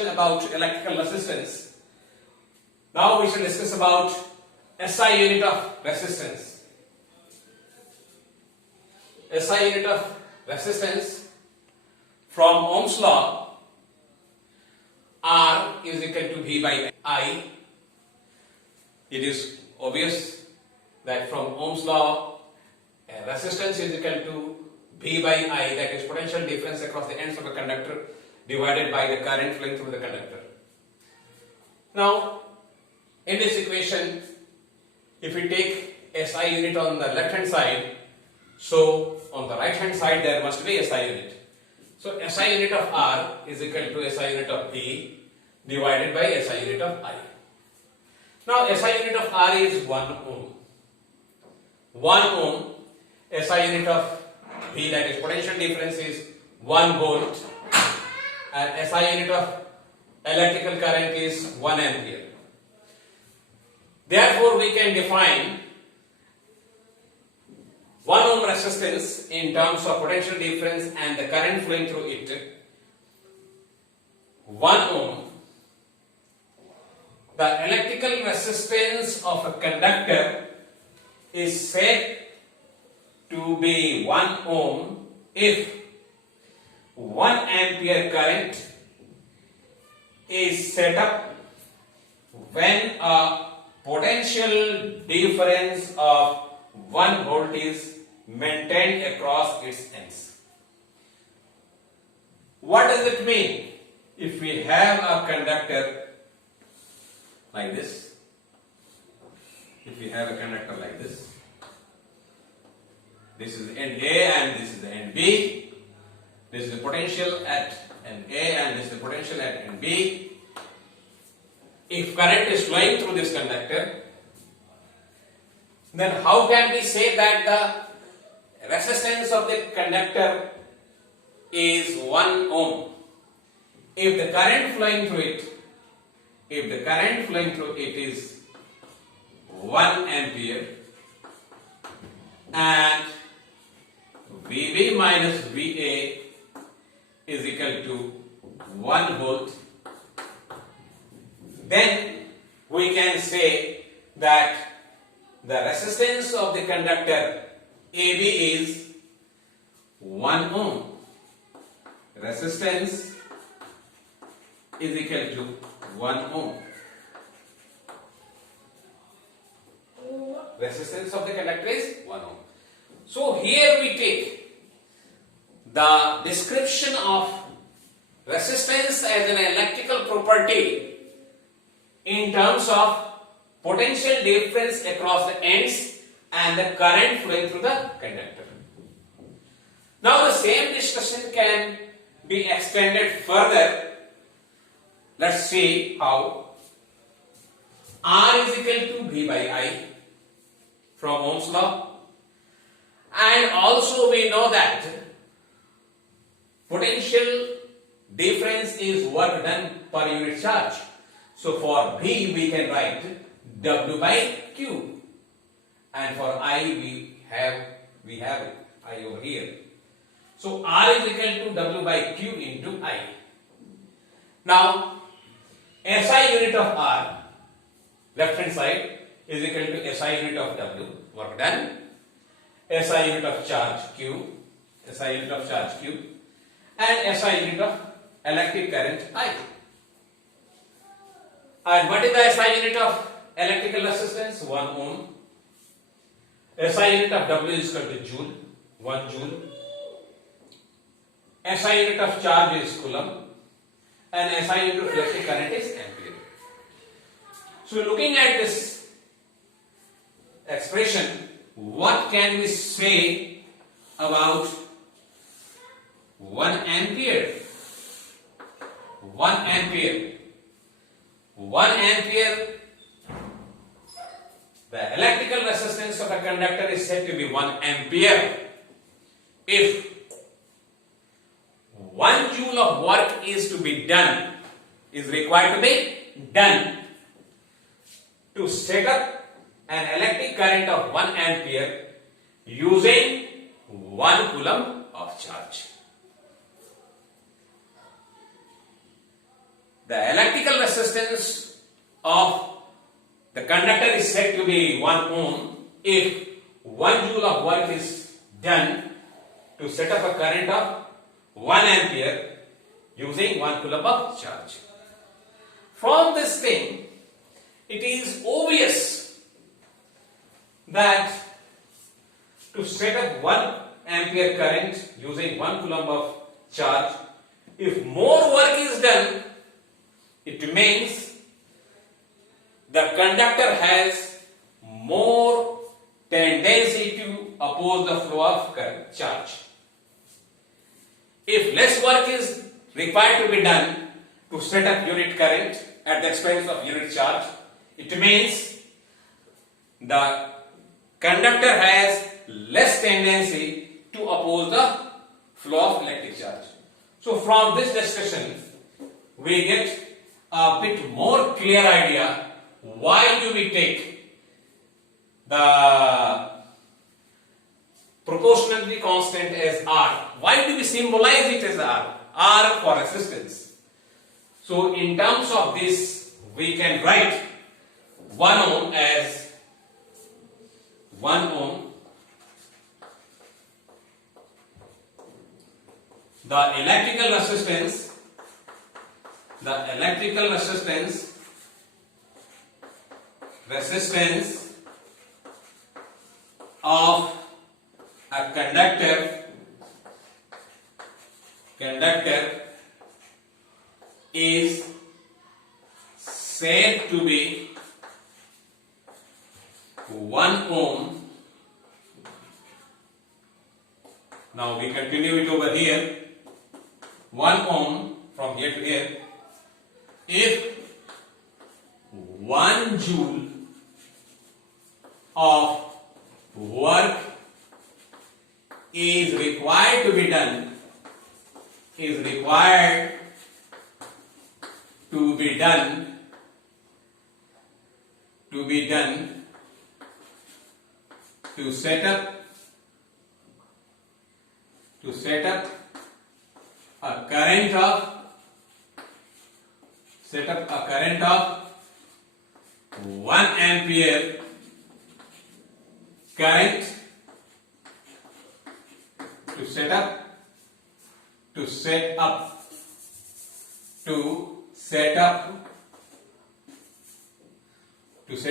discussion about electrical resistance. Now we shall discuss about SI unit of resistance. SI unit of resistance from Ohm's law, R is equal to V by I. It is obvious that from Ohm's law, resistance is equal to V by I, that is potential difference across the ends of a conductor divided by the current flowing through the conductor. Now, in this equation, if we take SI unit on the left hand side, so on the right hand side there must be SI unit. So SI unit of R is equal to SI unit of V divided by SI unit of I. Now SI unit of R is 1 ohm. 1 ohm, SI unit of V, that is potential difference, is 1 volt, and SI unit of electrical current is 1 ampere. Therefore, we can define 1 ohm resistance in terms of potential difference and the current flowing through it. 1 ohm, the electrical resistance of a conductor is said to be 1 ohm if 1 ampere current is set up when a potential difference of 1 volt is maintained across its ends. What does it mean? If we have a conductor like this, this is the end A and this is the end B, this is the potential at end A and this is the potential at end B. If current is flowing through this conductor, then how can we say that the resistance of the conductor is 1 ohm? If the current flowing through it is 1 ampere and VB minus VA is equal to 1 volt, then we can say that the resistance of the conductor AB is 1 ohm. Resistance is equal to 1 ohm. Resistance of the conductor is 1 ohm. So here we take the description of resistance as an electrical property in terms of potential difference across the ends and the current flowing through the conductor. Now the same discussion can be extended further. Let's see how. R is equal to V by I from Ohm's law, and also we know that potential difference is work done per unit charge. So for V we can write W by Q, and for I we have I over here. So R is equal to W by Q into I. Now SI unit of R, left hand side, is equal to SI unit of W, work done, SI unit of charge Q, and SI unit of electric current I. And what is the SI unit of electrical resistance? 1 ohm. SI unit of W is equal to joule, 1 joule. SI unit of charge is coulomb, and SI unit of electric current is ampere. So looking at this expression, what can we say about 1 ampere? 1 ampere. 1 ampere, the electrical resistance of a conductor is said to be 1 ampere if 1 joule of work is to be done, is required to be done to set up an electric current of 1 ampere using 1 coulomb of charge. the electrical resistance of the conductor is said to be 1 ohm if 1 joule of work is done to set up a current of 1 ampere using 1 coulomb of charge. From this thing, it is obvious that to set up 1 ampere current using 1 coulomb of charge, if more work is done, it means the conductor has more tendency to oppose the flow of current charge. If less work is required to be done to set up unit current at the expense of unit charge, it means the conductor has less tendency to oppose the flow of electric charge. So from this discussion, we get a bit more clear idea why do we take the proportionality constant as R. Why do we symbolize it as R? R for resistance. So in terms of this, we can write 1 ohm as 1 ohm. The electrical resistance of a conductor is said to be 1 ohm. Now we continue it over here. 1 ohm from here to here. If 1 joule of work is required to be done to set up a current of 1 ampere current to set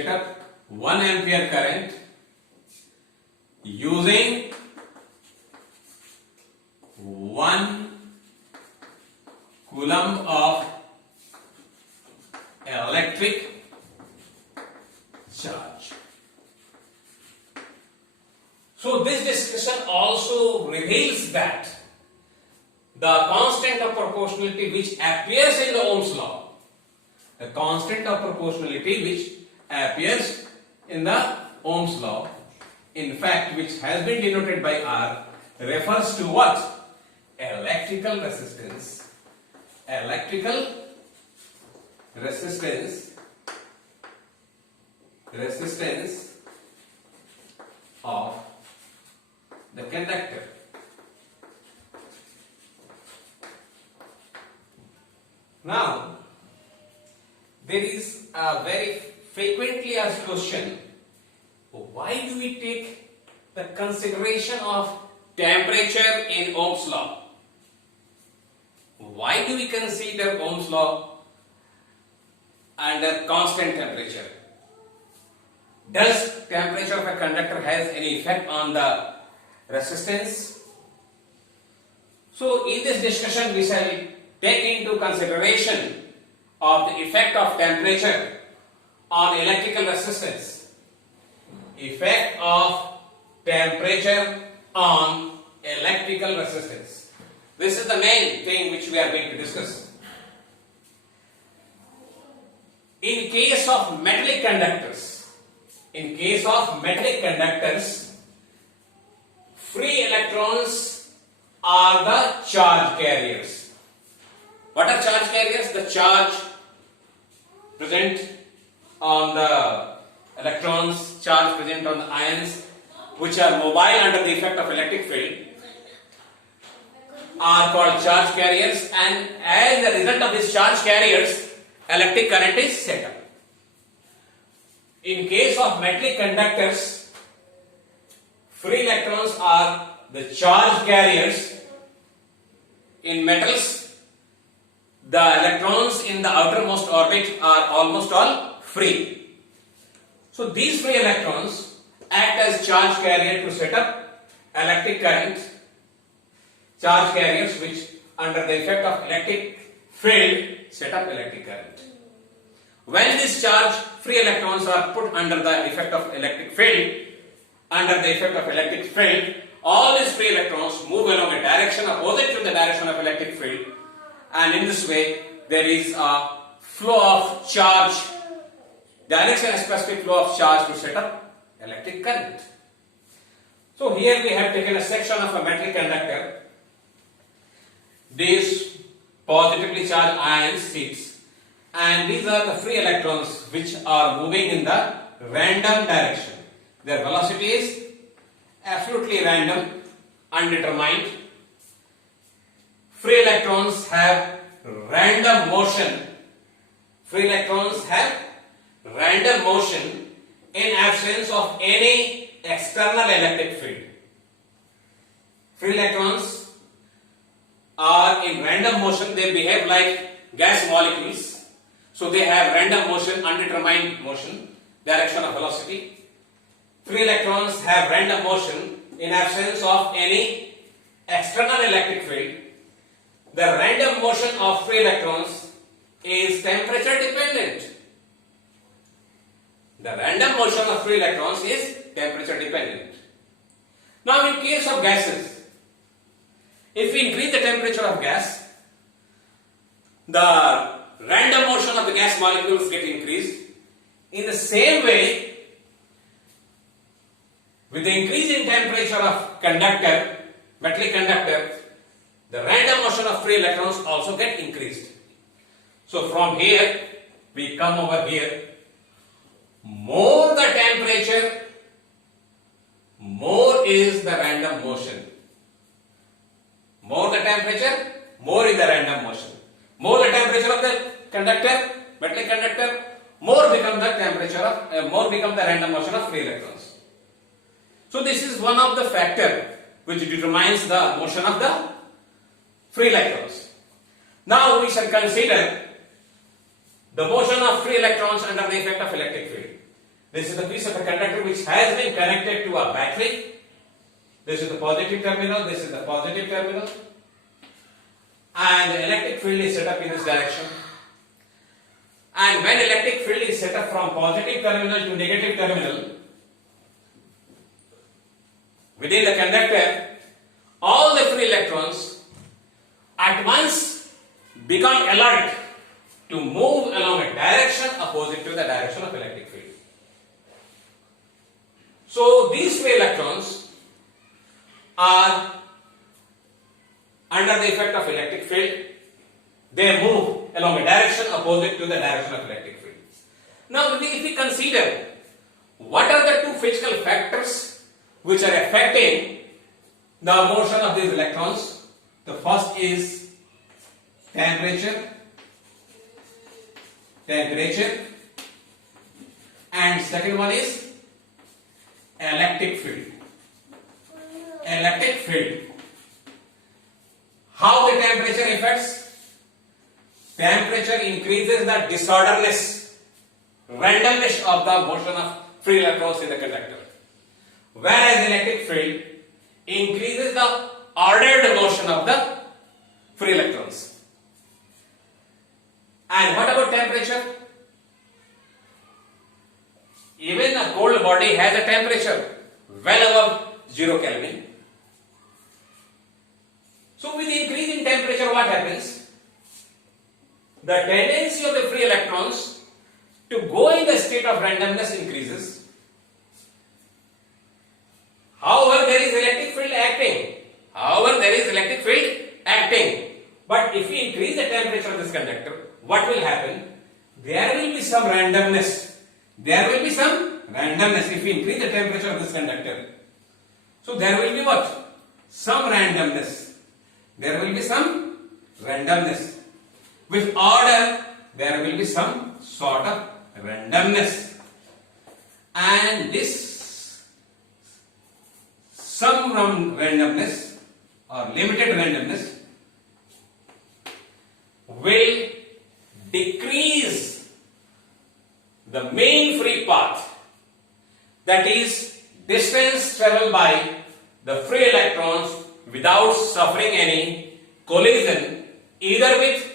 up 1 ampere current using 1 coulomb of electric charge. So this discussion also reveals that the constant of proportionality which appears in the Ohm's law, in fact which has been denoted by R, refers to what? Electrical resistance of the conductor. Now, there is a very frequently asked question: why do we take the consideration of temperature in Ohm's law? Why do we consider Ohm's law under constant temperature? Does temperature of a conductor has any effect on the resistance? So in this discussion we shall take into consideration of the effect of temperature on electrical resistance. Effect of temperature on electrical resistance. This is the main thing which we are going to discuss. In case of metallic conductors, free electrons are the charge carriers. What are charge carriers? The charge present on the electrons, charge present on the ions, which are mobile under the effect of electric field, are called charge carriers, and as a result of these charge carriers, electric current is set up. In case of metallic conductors, free electrons are the charge carriers. In metals, the electrons in the outermost orbit are almost all free. So these free electrons act as charge carrier to set up electric current, charge carriers which under the effect of electric field set up electric current. When these charge free electrons are put under the effect of electric field, all these free electrons move along a direction opposite to the direction of electric field, and in this way there is a flow of charge, direction specific flow of charge to set up electric current. So here we have taken a section of a metallic conductor. These positively charged ion sheets, and these are the free electrons which are moving in the random direction. Their velocity is absolutely random, undetermined. Free electrons have random motion. In absence of any external electric field. Free electrons are in random motion. They behave like gas molecules. So they have random motion, undetermined motion, direction of velocity. Free electrons have random motion in absence of any external electric field. The random motion of free electrons is temperature dependent. The random motion of free electrons is temperature dependent. Now in case of gases, if we increase the temperature of gas, the random motion of the gas molecules get increased. In the same way, with the increase in temperature of conductor, metallic conductor, the random motion of free electrons also get increased. So from here, we come over here. More the temperature, more is the random motion. More the temperature, more is the random motion. More the temperature of the conductor, metallic conductor, more become the temperature of, more become the random motion of free electrons. So this is one of the factor which determines the motion of the free electrons. Now we shall consider the motion of free electrons under the effect of electric field. This is the piece of a conductor which has been connected to a battery. This is the positive terminal, this is the positive terminal, and the electric field is set up in this direction. And when electric field is set up from positive terminal to negative terminal, within the conductor, all the free electrons at once become alert to move along a direction opposite to the direction of electric field. So these free electrons are under the effect of electric field. They move along a direction opposite to the direction of electric field. Now if we consider what are the two physical factors which are affecting the motion of these electrons, the first is temperature, and second one is electric field. How the temperature affects? Temperature increases the disorderness, randomness of the motion of free electrons in the conductor, whereas electric field increases the ordered motion of the free electrons. And what about temperature? Even a cold body has a temperature well above 0 Kelvin. So with increase in temperature, what happens? The tendency of the free electrons to go in the state of randomness increases. However, there is electric field acting. But if we increase the temperature of this conductor, what will happen? There will be some randomness. If we increase the temperature of this conductor. So there will be what? Some randomness. With order there will be some sort of randomness, and this some randomness or limited randomness will decrease the main free path, that is distance traveled by the free electrons without suffering any collision either with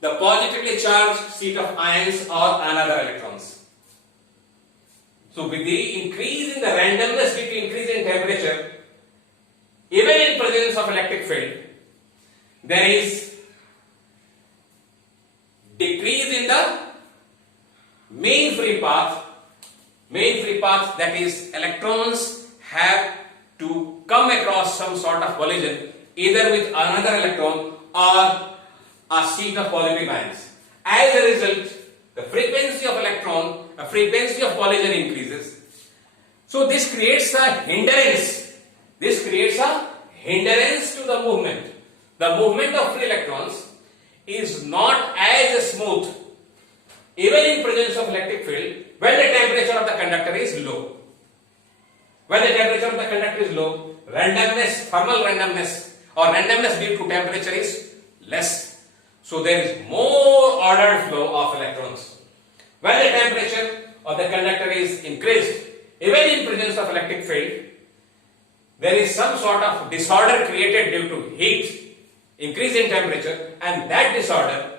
the positively charged sheet of ions or another electrons. So with the increase in the randomness due to increase in temperature, even in presence of electric field, there is decrease in the main free path, that is electrons have to come across some sort of collision either with another electron or a sheet of positive ions. As a result, the frequency of collision increases. So this creates a hindrance. This creates a hindrance to the movement. The movement of free electrons is not as smooth, even in presence of electric field, when the temperature of the conductor is low. When the temperature of the conductor is low, randomness, thermal randomness or randomness due to temperature is less. So there is more ordered flow of electrons. When the temperature of the conductor is increased, even in presence of electric field, there is some sort of disorder created due to heat, increase in temperature, and that disorder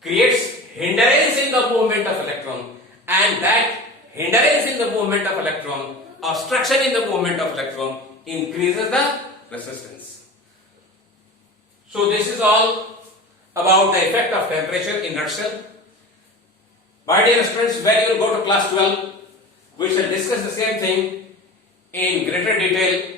creates hindrance in the movement of electron, and that hindrance in the movement of electron, obstruction in the movement of electron, increases the resistance. So this is all about the effect of temperature in nutshell. My dear students, when you will go to class 12, we shall discuss the same thing in greater detail.